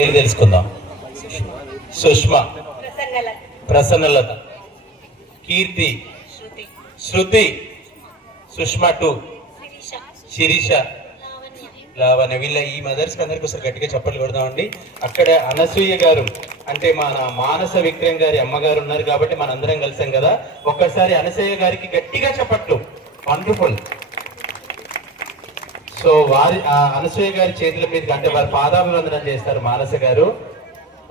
తెలుసుకుందాం. సుష్మా, ప్రసన్నలత, కీర్తి, శృతి, సుష్మా 2, శిరీష, లావణ్య. వీళ్ళ ఈ మదర్స్ అందరికి ఒకసారి గట్టిగా చప్పట్లు కొడదామండి. అక్కడ అనసూయ గారు అంటే మన మానస విక్రమ్ గారి అమ్మగారు ఉన్నారు కాబట్టి మనందరం కలిసాం కదా. ఒక్కసారి అనసూయ గారికి గట్టిగా చప్పట్లు. వండర్ఫుల్. సో వారి అనసూయ గారి చేతుల మీద అంటే వారి పాదాభివందనం చేస్తారు మానస గారు.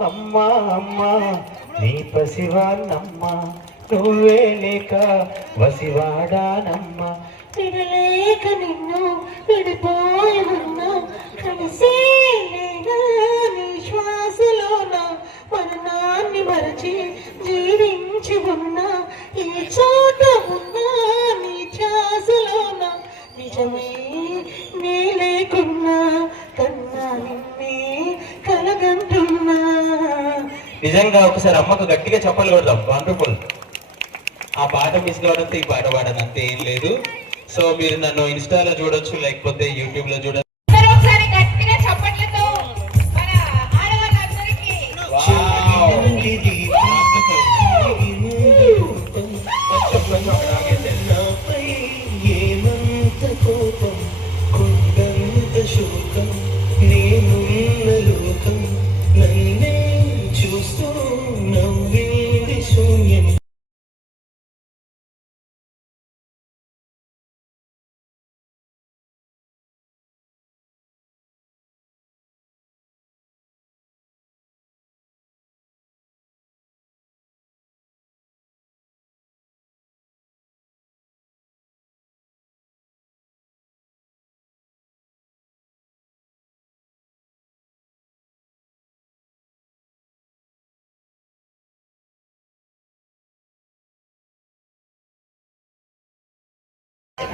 అమ్మా అమ్మా నీ పసివాణమ్మా, నువ్వే లేక వసివాడానమ్మా, విడలేక నిన్ను విడిపోయి ఉన్నా, కలిసి లేనా నీ శ్వాసలోన మరణాన్ని మరచి జీవించి ఉన్నా, ఈ చోట ఉన్నా నీ శ్వాసలోన నిజమే నీ లేకున్నా కన్నా నిన్నే కలగంటున్నా. నిజంగా ఒకసారి అమ్మకు గట్టిగా చప్పట్లు కొడదాం. వండర్ఫుల్. ఆ పాట మిస్ కావడంతో ఈ పాట పాడను, అంతే ఏం లేదు. సో మీరు నన్ను ఇన్స్టాలో చూడొచ్చు, లేకపోతే యూట్యూబ్ లో చూడొచ్చు.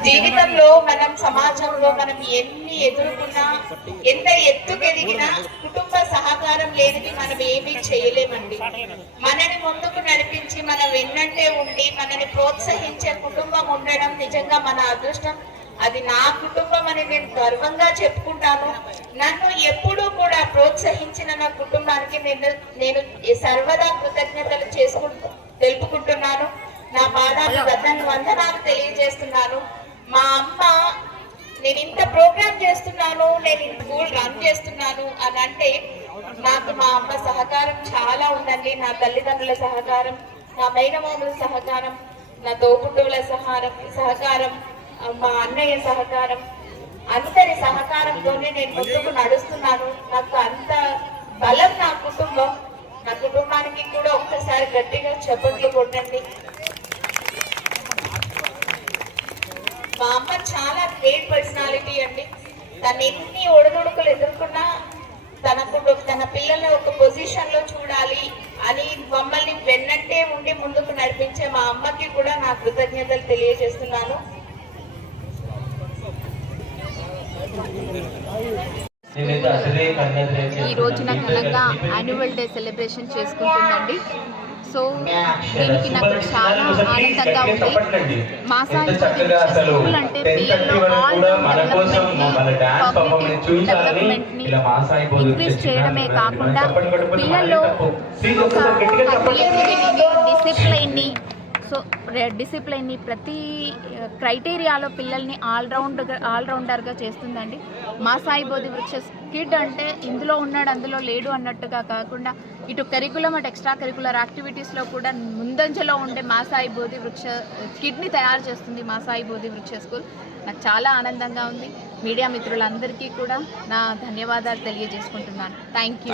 జీవితంలో మనం సమాజంలో మనం ఎన్ని ఎదుర్కొన్నా, ఎంత ఎత్తుకెదిగినా కుటుంబ సహకారం లేనిది మనం ఏమీ చేయలేమండి. మనని ముందుకు నడిపించి మన వెన్నంటే ఉండి మనని ప్రోత్సహించే కుటుంబం ఉండడం నిజంగా మన అదృష్టం. అది నా కుటుంబం అని నేను గర్వంగా చెప్పుకుంటాను. నన్ను ఎప్పుడూ కూడా ప్రోత్సహించిన నా కుటుంబానికి నేను సర్వదా కృతజ్ఞతలు తెలుపుకుంటున్నాను. నా పాదాలు వందనాలు తెలియజేస్తున్నాను. మా అమ్మ, నేను ఇంత ప్రోగ్రామ్ చేస్తున్నాను, నేను స్కూల్ రన్ చేస్తున్నాను అని అంటే నాకు మా అమ్మ సహకారం చాలా ఉందండి. నా తల్లిదండ్రుల సహకారం, నా మేనమామల సహకారం, నా తోబుట్టువుల సహకారం, మా అన్నయ్య సహకారం, అందరి సహకారంతోనే నేను ముందుకు నడుస్తున్నాను. నాకు అంత బలం నా కుటుంబం. నా కుటుంబానికి కూడా ఒక్కసారి గట్టిగా చప్పట్లు కొట్టండి. మా అమ్మ చాలా గ్రేట్ పర్సనాలిటీ అండి. తను ఎన్ని ఒడిదుడుకులు ఎదుర్కొన్నా తన పిల్లల్ని ఒక పొజిషన్ లో చూడాలి అని మమ్మల్ని వెన్నంటే ఉండి ముందుకు నడిపించే మా అమ్మకి కూడా నా కృతజ్ఞతలు తెలియజేస్తున్నాను. ఈ రోజున ఘనంగా యాన్యువల్ డే సెలబ్రేషన్ చేసుకుంటుందండి. సో దీనికి నాకు చాలా ఆనందంగా ఉంది. మా స్కూల్ అంటే పిల్లల్లో ఆల్ డెవలప్మెంట్ని ఇంక్రీజ్ చేయడమే కాకుండా పిల్లల్లో డిసిప్లైన్ని ప్రతి క్రైటీరియాలో పిల్లల్ని ఆల్రౌండర్గా చేస్తుందండి. మా సాయి బోధి వృక్ష కిడ్ అంటే ఇందులో ఉన్నాడు అందులో లేడు అన్నట్టుగా కాకుండా ఇటు కరికులం అటు ఎక్స్ట్రా కరికులర్ యాక్టివిటీస్లో కూడా ముందంజలో ఉండే మా సాయి బోధి వృక్ష కిడ్ని తయారు చేస్తుంది మా సాయి బోధి వృక్ష స్కూల్. నాకు చాలా ఆనందంగా ఉంది. మీడియా మిత్రులందరికీ కూడా నా ధన్యవాదాలు తెలియజేసుకుంటున్నాను. Thank you.